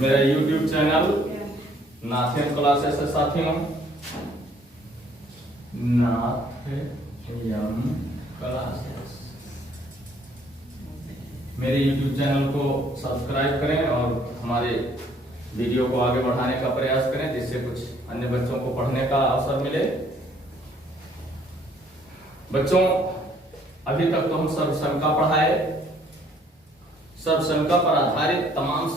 मेरा YouTube channel नाथियम classes है साथियों, नाथियम क्लासेस। मेरे YouTube चैनल को सब्सक्राइब करें और हमारे वीडियो को आगे बढ़ाने का प्रयास करें, जिससे कुछ अन्य बच्चों को पढ़ने का अवसर मिले। बच्चों, अभी तक तो हम सर्वसंख्या पढ़ाए। सर्वसंख्या पर आधारित तमाम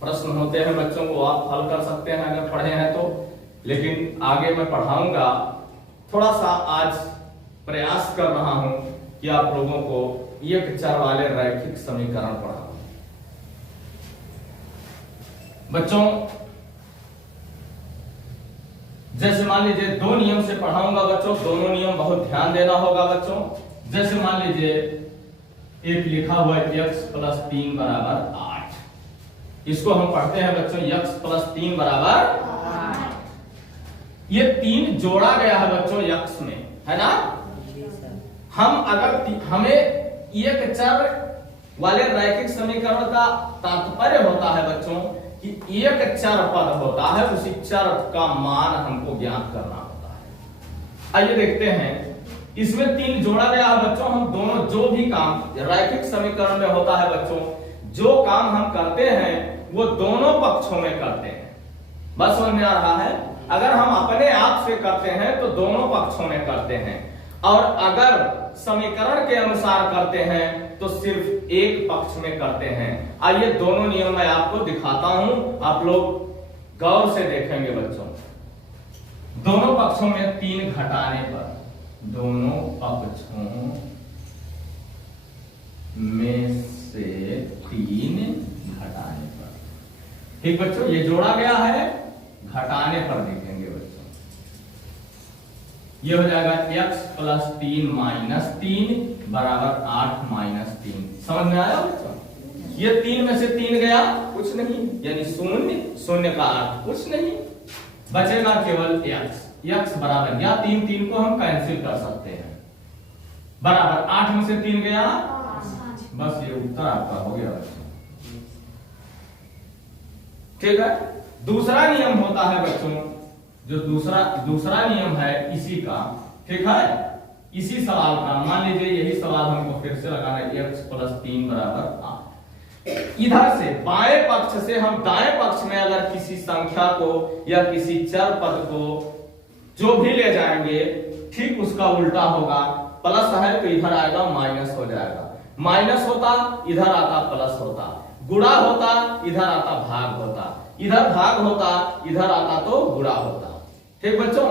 प्रश्न होते हैं बच्चों को, आप हल कर सकते हैं अगर पढ़े हैं तो। लेकिन आगे मैं पढ़ाऊंगा, थोड़ा सा आज प्रयास कर रहा हूं कि आप लोगों को एक चर वाले रैखिक समीकरण पढ़ाऊं। बच्चों, जैसे मान लीजिए दो नियम से पढ़ाऊंगा बच्चों, दोनों नियम बहुत ध्यान देना होगा बच्चों। जैसे मान लीजिए एक लिखा हुआ है x प्लस 3 बराबर 8, इसको हम पढ़ते हैं बच्चों x प्लस 3 बराबर 8। ये 3 जोड़ा गया है बच्चों x में, है ना। हम अगर हमें एक चर वाले रैखिक समीकरण का तात्पर्य होता है बच्चों कि एक चर पद होता है, उसी चर का मान हमको ज्ञात करना होता है। आइए देखते हैं, इसमें 3 जोड़ा गया है बच्चों। हम दोनों जो भी काम रैखिक समीकरण में होता है बच्चों, जो काम हम करते हैं वो दोनों पक्षों में करते हैं। बस समझ में आ रहा है। अगर हम अपने आप से करते हैं तो दोनों पक्षों में करते हैं, और अगर समीकरण के अनुसार करते हैं तो सिर्फ एक पक्ष में करते हैं। आइए दोनों नियम मैं आपको दिखाता हूं, आप लोग गौर से देखेंगे बच्चों। दोनों पक्षों में 3 घटाने पर, दोनों पक्षों में से 3 घटाने पर, ठीक बच्चों। ये जोड़ा गया है, घटाने पर देखेंगे बच्चों। ये हो जाएगा x प्लस 3 माइनस 3 बराबर 8 माइनस 3। समझ में आया बच्चों? ये 3 में से 3 गया, कुछ नहीं, यानी शून्य, शून्य का अर्थ कुछ नहीं, बचेगा केवल x बराबर, या 3 को हम कैंसिल कर सकते हैं, बराबर 8 में से 3 गया, बस ये उत्तर आपका हो गया बच्चों। ठीक है। दूसरा नियम होता है बच्चों, जो दूसरा नियम है इसी का, ठीक है, इसी सवाल का। मान लीजिए यही सवाल हमको फिर से लगाना है, x प्लस 3 बराबर 8। इधर से बाएं पक्ष से हम दाएं पक्ष में अगर किसी संख्या को या किसी चर पद को जो भी ले जाएंगे, ठीक उसका उल्टा होगा। प्लस है तो इधर आएगा माइनस हो जाएगा, माइनस होता इधर आता प्लस होता, गुणा होता इधर आता भाग होता, इधर भाग होता इधर आता तो गुणा होता। ठीक बच्चों,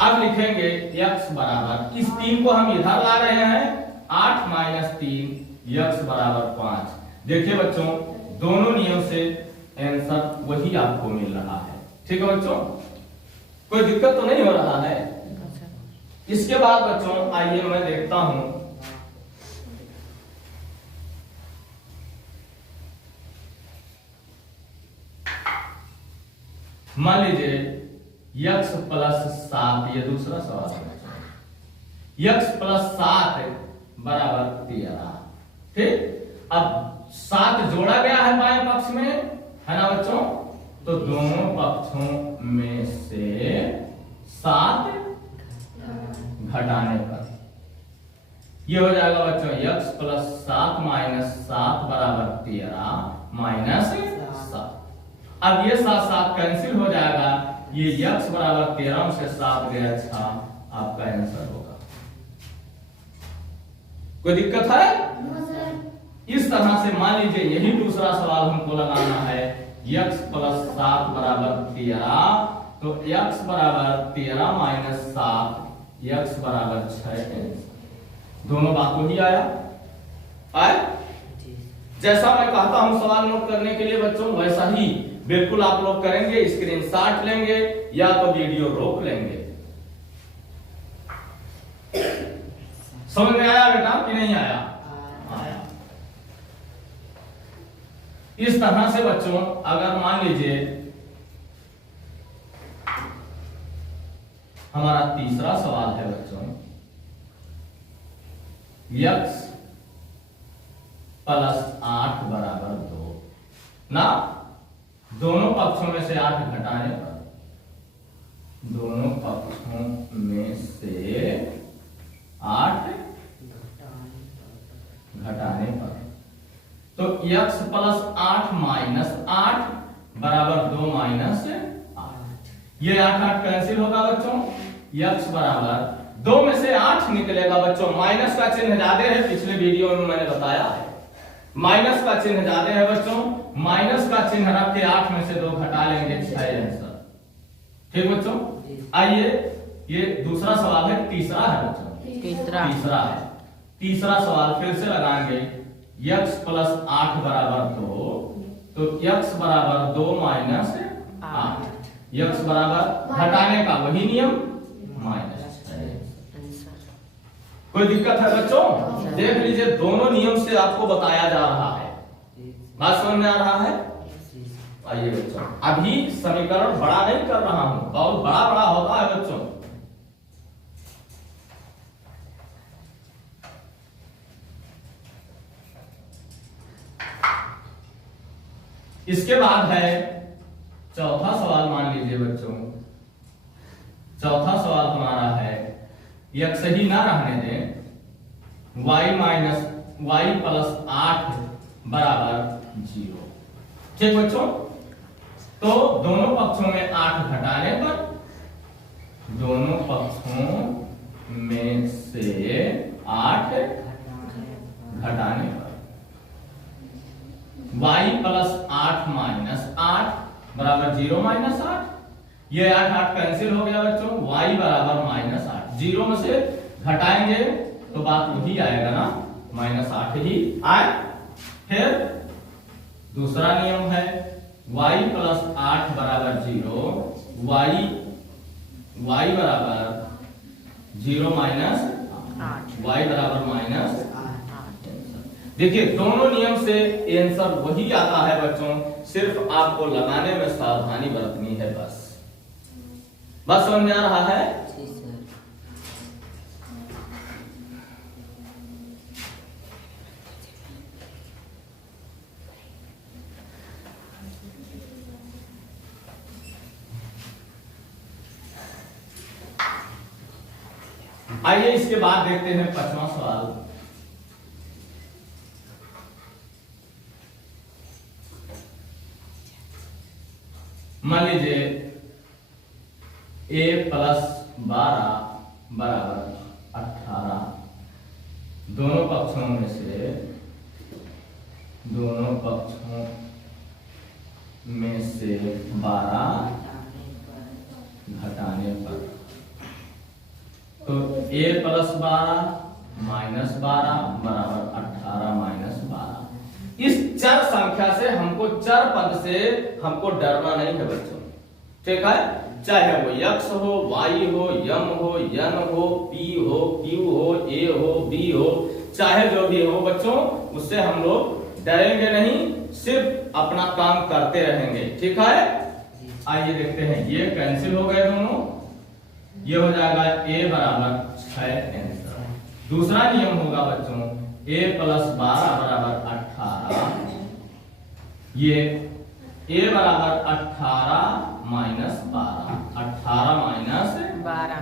अब लिखेंगे x बराबर, इस 3 को हम इधर ला रहे हैं, 8 माइनस 3, x बराबर 5। देखिए बच्चों, दोनों नियम से आंसर वही आपको मिल रहा है। ठीक है बच्चों, कोई दिक्कत तो नहीं हो रहा है। इसके बाद बच्चों आइए मैं देखता हूं, मान लीजिए x प्लस 7, ये दूसरा सवाल है, x प्लस 7 बराबर 13। ठीक, अब 7 जोड़ा गया है बाएं पक्ष में, है ना बच्चों, तो दोनों पक्षों में से 7 घटाने पर ये हो जाएगा बच्चों x प्लस 7 माइनस 7 बराबर 13 माइनस 7। अब ये 7 कैंसिल हो जाएगा, ये x बराबर 13 से 7 गया 6, आपका आंसर होगा। कोई दिक्कत है? इस तरह से मान लीजिए यही दूसरा सवाल हमको लगाना है, x प्लस 7 बराबर 13, तो x बराबर 13 माइनस 7, x बराबर 6। दोनों बात को ही आया। जैसा मैं कहता हूं सवाल नोट करने के लिए बच्चों, वैसा ही बिल्कुल आप लोग करेंगे, स्क्रीनशॉट लेंगे या तो वीडियो रोक लेंगे। समझ में आया बेटा कि नहीं आया? आया। इस तरह से बच्चों, अगर मान लीजिए हमारा तीसरा सवाल है बच्चों, x प्लस 8 बराबर 2। पक्षों में से 8 घटाने पर, दोनों पक्षों में से 8 घटाने पर, तो x प्लस 8 माइनस 8 बराबर 2 माइनस 8। ये 8 कैंसिल होगा बच्चों। x बराबर 2 में से 8 निकलेगा बच्चों। माइनस का चिन्ह ज्यादा है, पिछले वीडियो में मैंने बताया है, माइनस का चिन्ह ज्यादा है बच्चों। माइनस का चिन्ह रख के 8 में से 2 घटा लेंगे, 6 आंसर। ठीक बच्चों, आइए ये दूसरा सवाल है, तीसरा है बच्चों, तीसरा है। तीसरा सवाल फिर से लगाएंगे, x प्लस 8 बराबर 2, तो x बराबर 2 माइनस 8, x बराबर घटाने का वही नियम माइनस। कोई दिक्कत है बच्चों? देख लीजिए, दोनों नियम से आपको बताया जा रहा है, बात समझ में आ रहा है? आइए बच्चों, अभी समीकरण बड़ा नहीं कर रहा हूं, बहुत बड़ा बड़ा होता है बच्चों। इसके बाद है चौथा सवाल। मान लीजिए बच्चों, चौथा सवाल हमारा है, x ही ना रहने दें, y प्लस 8 बराबर 0। ठीक बच्चों, तो दोनों पक्षों में 8 घटाने पर, दोनों पक्षों में से 8 घटाने पर, y प्लस 8 माइनस 8 बराबर 0 माइनस 8। ये 8 कैंसिल हो गया बच्चों। y बराबर माइनस 8, 0 में से घटाएंगे तो बात वही आएगा ना, माइनस 8 ही आए। फिर दूसरा नियम है, y प्लस 8 बराबर 0, y बराबर 0 माइनस 8, y बराबर माइनस 8। देखिए, दोनों नियम से आंसर वही आता है बच्चों, सिर्फ आपको लगाने में सावधानी बरतनी है बस। बात समझ में आ रहा है? आइए इसके बाद देखते हैं 5वां सवाल। मान लीजिए a प्लस 12 बराबर 18, दोनों पक्षों में से, दोनों पक्षों में से 12 घटाने पर, तो a प्लस 12 माइनस 12 बराबर 18 माइनस 12। इस चर संख्या से हमको, चर पद से हमको डरना नहीं है बच्चों। ठीक है, चाहे वो x हो, y हो, m हो, n हो, p हो, q हो, a हो, b हो, चाहे जो भी हो बच्चों, उससे हम लोग डरेंगे नहीं, सिर्फ अपना काम करते रहेंगे। ठीक है, आइए देखते हैं, ये कैंसिल हो गए दोनों, ये हो जाएगा a बराबर 6 आंसर। दूसरा नियम होगा बच्चों, a प्लस 12 बराबर 18, ये a बराबर 18 माइनस 12, 18 माइनस 12,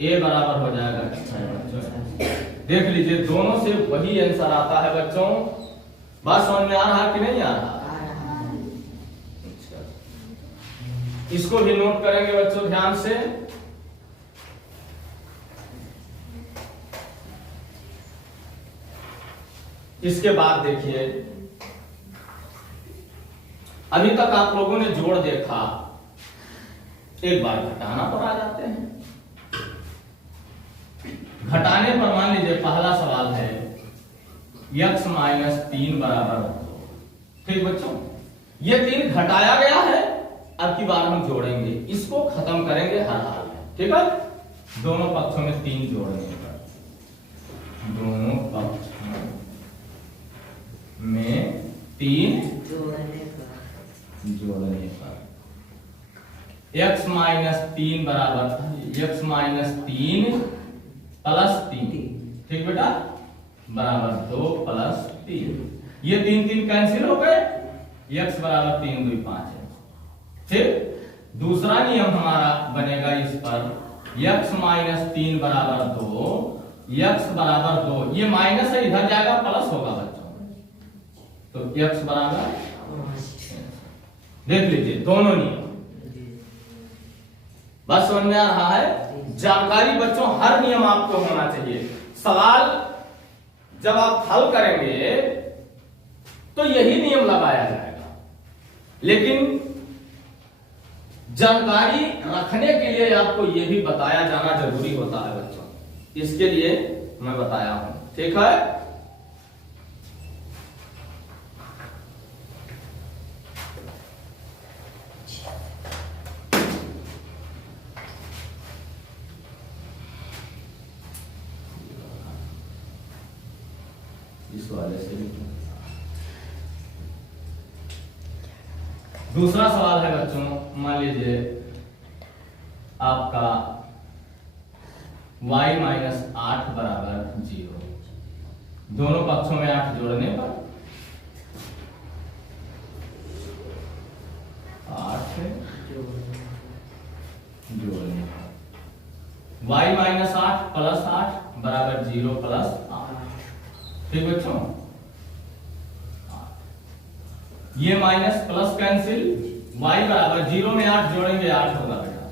a बराबर हो जाएगा 6 बच्चों। देख लीजिए, दोनों से वही आंसर आता है बच्चों। बात समझ में आ रहा कि नहीं आ रहा? इसको भी नोट करेंगे बच्चों ध्यान से। इसके बाद देखिए, अभी तक आप लोगों ने जोड़ देखा, एक बार घटाना पर आ जाते हैं। घटाने पर मान लीजिए पहला सवाल है, x माइनस 3 बराबर 2। ठीक बच्चों, ये 3 घटाया गया है, अब की बार हम जोड़ेंगे, इसको खत्म करेंगे हर हाल में। ठीक है, दोनों पक्षों में 3 जोड़ने पर, दोनों पक्षों में 3 जोड़ने पर x माइनस 3 बराबर, x माइनस 3 प्लस 3, ठीक बेटा, बराबर 2 प्लस 3। ये 3 कैंसिल हो गए, x बराबर 3 2 5 है। फिर दूसरा नियम हमारा बनेगा इस पर x माइनस 3 बराबर 2, x बराबर 2, ये माइनस है इधर जाएगा प्लस होगा बच्चों, तो x बराबर, देख लीजिए दोनों नियम बस समझ में आ रहा है। जानकारी बच्चों हर नियम आपको होना चाहिए। सवाल जब आप हल करेंगे तो यही नियम लगाया जाएगा, लेकिन जानकारी रखने के लिए आपको यह भी बताया जाना जरूरी होता है बच्चों, इसके लिए मैं बताया हूं, ठीक है। इस वाले से दूसरा सवाल है बच्चों, मान लीजिए आपका y माइनस 8 बराबर 0, दोनों पक्षों में 8 जोड़ने पर 8 जोड़ने पर y माइनस 8 प्लस 8 बराबर 0 प्लस 8, ठीक बच्चों। ये माइनस प्लस कैंसिल, y बराबर 0 में 8 जोड़ेंगे 8 होगा बेटा,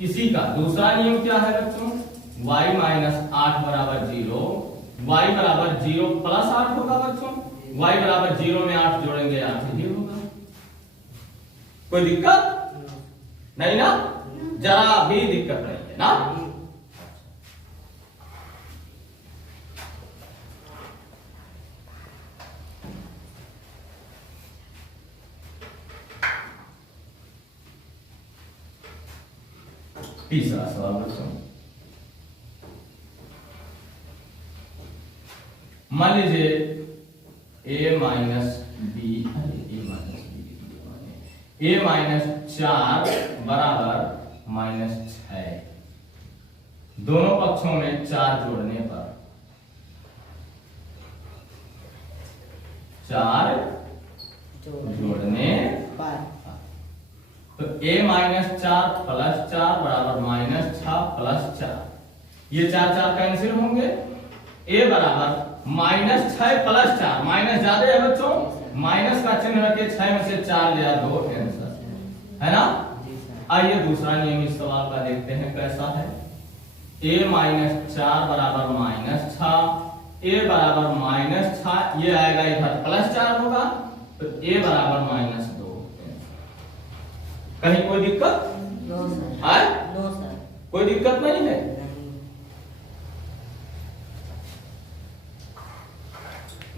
इसी का दूसरा नियम क्या है बच्चों, y माइनस 8 बराबर 0, y बराबर 0 प्लस 8 होगा बच्चों, y बराबर 0 में 8 जोड़ेंगे 8 ही होगा। कोई दिक्कत नहीं ना, जरा भी दिक्कत नहीं है ना। तीसरा सवाल बच्चों, मान लीजिए a minus b, a minus 4 बराबर माइनस 6, दोनों पक्षों में 4 जोड़ने पर 4 जोड़ने पर, तो a माइनस 4 प्लस 4 बराबर माइनस 6 प्लस 4, ये 4 4 कैंसिल होंगे, a बराबर माइनस 6 प्लस 4, माइनस ज्यादा है बच्चों, माइनस का चिन्ह रखे 6 में से 4 लिया 2 आंसर है ना। आइए दूसरा नियम इस सवाल का देखते हैं कैसा है। a माइनस 4 बराबर माइनस 6, a बराबर माइनस 6, ये आएगा इधर प्लस 4 होगा, तो a बराबर माइनस 2। कहीं कोई दिक्कत? No sir. नो सर, कोई दिक्कत नहीं है।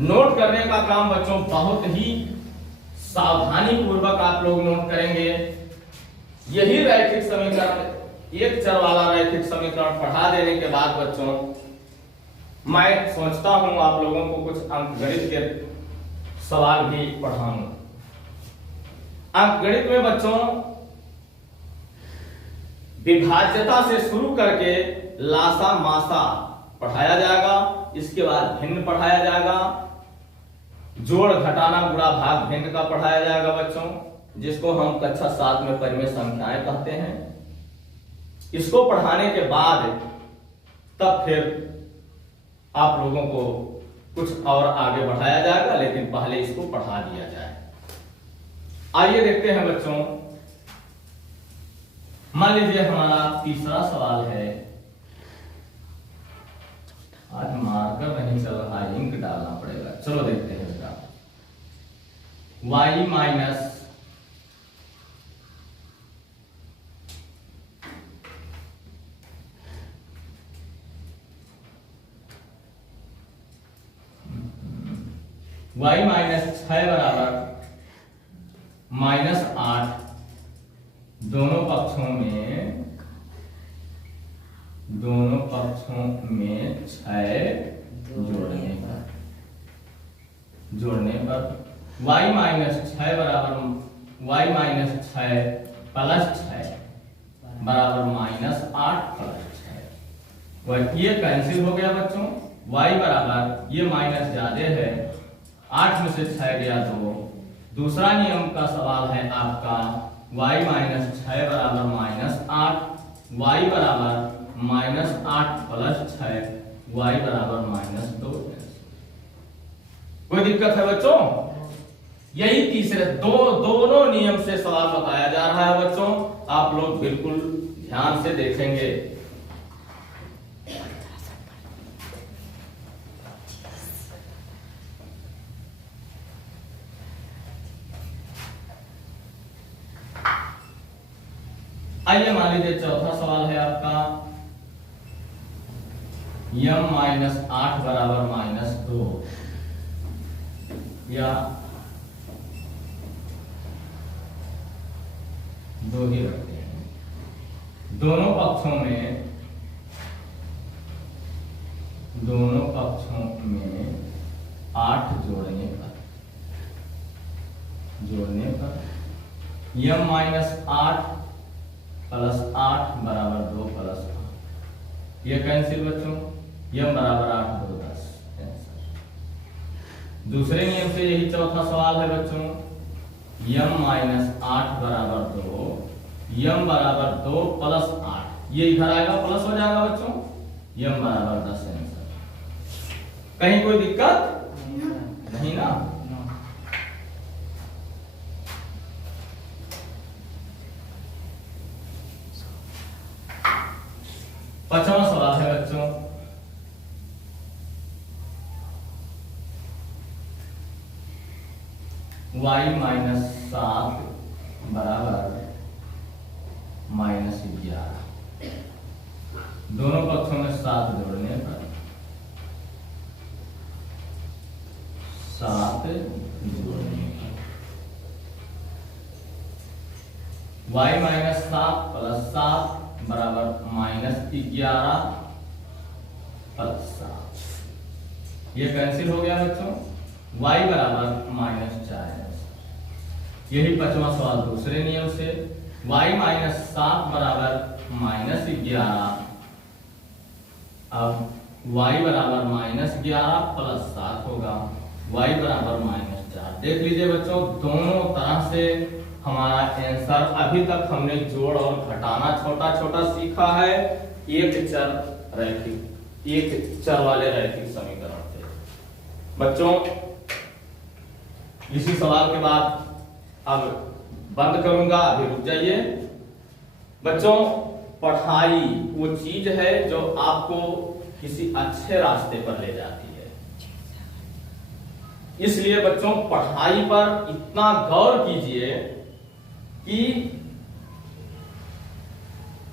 नोट करने का काम बच्चों बहुत ही सावधानी पूर्वक आप लोग नोट करेंगे। यही रैखिक समीकरण, एक चर वाला रैखिक समीकरण पढ़ा देने के बाद बच्चों मैं सोचता हूं आप लोगों को कुछ अंकगणित के सवाल भी पढ़ाऊंगा। अंकगणित में बच्चों विभाज्यता से शुरू करके लासा मासा पढ़ाया जाएगा, इसके बाद भिन्न पढ़ाया जाएगा, जोड़ घटाना गुणा भाग भिन्न का पढ़ाया जाएगा बच्चों, जिसको हम कक्षा 7 में परिमेय संख्याएं कहते हैं। इसको पढ़ाने के बाद तब फिर आप लोगों को कुछ और आगे बढ़ाया जाएगा, लेकिन पहले इसको पढ़ा दिया जाए। आइए देखते हैं बच्चों, मान लीजिए हमारा तीसरा सवाल है। आज मार्कर नहीं चल रहा, इंक डालना पड़ेगा। चलो देखते हैं बेटा, y माइनस y माइनस 6 बराबर माइनस 8, दोनों पक्षों में 6 जोड़ने पर y माइनस 6 बराबर y माइनस 6 प्लस 6 बराबर माइनस 8 प्लस 6, ये कैंसिल हो गया बच्चों। y बराबर ये माइनस ज्यादा है, 8 में से 6 गया 2, दूसरा नियम का सवाल है आपका y माइनस 6 बराबर माइनस 8, y बराबर माइनस 8 प्लस 6, y बराबर माइनस 2। कोई दिक्कत है बच्चों? यही तीसरे दोनों नियम से सवाल बताया जा रहा है बच्चों, आप लोग बिल्कुल ध्यान से देखेंगे। आइए मान लीजिए चौथा सवाल है आपका m माइनस 8 बराबर माइनस 2, या 2 ही रखते हैं। दोनों पक्षों में 8 जोड़ने पर m माइनस 8 प्लस 8 बराबर 2 प्लस 8, ये कैंसिल बच्चों, m बराबर 8 2 10 आंसर। दूसरे नियम से यही चौथा सवाल है बच्चों, m माइनस 8 बराबर 2, m बराबर 2 प्लस 8, ये इधर आएगा प्लस हो जाएगा बच्चों, m बराबर 10 आंसर। कहीं कोई दिक्कत नहीं ना? पांचवा सवाल है बच्चों, y माइनस 7 बराबर माइनस 11, दोनों पक्षों में 7 जोड़ने पर 7 जोड़ने पर y माइनस 7 प्लस 7 बराबर माइनस 11 प्लस 7, ये कैंसिल हो गया बच्चों, y बराबर माइनस 4। यही पांचवा सवाल दूसरे नियम से, y माइनस 7 बराबर माइनस 11, अब y बराबर माइनस 11 प्लस 7 होगा, y बराबर माइनस 4। देख लीजिए बच्चों, दोनों तरह से हमारा आंसर, अभी तक हमने जोड़ और घटाना छोटा छोटा सीखा है, एक चर वाले रैखिक समीकरण थे बच्चों। इसी सवाल के बाद अब बंद करूंगा, अभी रुक जाइए बच्चों। पढ़ाई वो चीज है जो आपको किसी अच्छे रास्ते पर ले जाती है, इसलिए बच्चों पढ़ाई पर इतना गौर कीजिए कि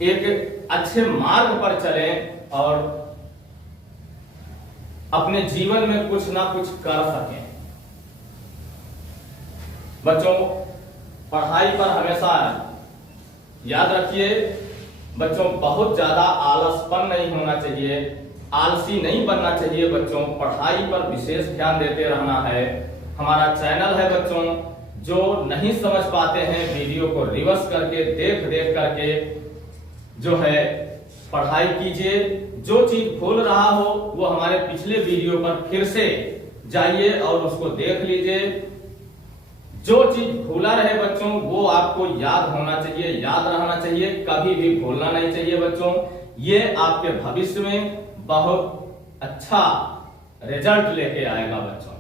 एक अच्छे मार्ग पर चलें और अपने जीवन में कुछ ना कुछ कर सकें। बच्चों पढ़ाई पर हमेशा याद रखिए बच्चों, बहुत ज्यादा आलसपन नहीं होना चाहिए, आलसी नहीं बनना चाहिए बच्चों, पढ़ाई पर विशेष ध्यान देते रहना है। हमारा चैनल है बच्चों, जो नहीं समझ पाते हैं वीडियो को रिवर्स करके देख करके जो है पढ़ाई कीजिए। जो चीज भूल रहा हो वो हमारे पिछले वीडियो पर फिर से जाइए और उसको देख लीजिए। जो चीज भूला रहे बच्चों वो आपको याद होना चाहिए, याद रहना चाहिए, कभी भी भूलना नहीं चाहिए बच्चों। ये आपके भविष्य में बहुत अच्छा रिजल्ट लेके आएगा बच्चों।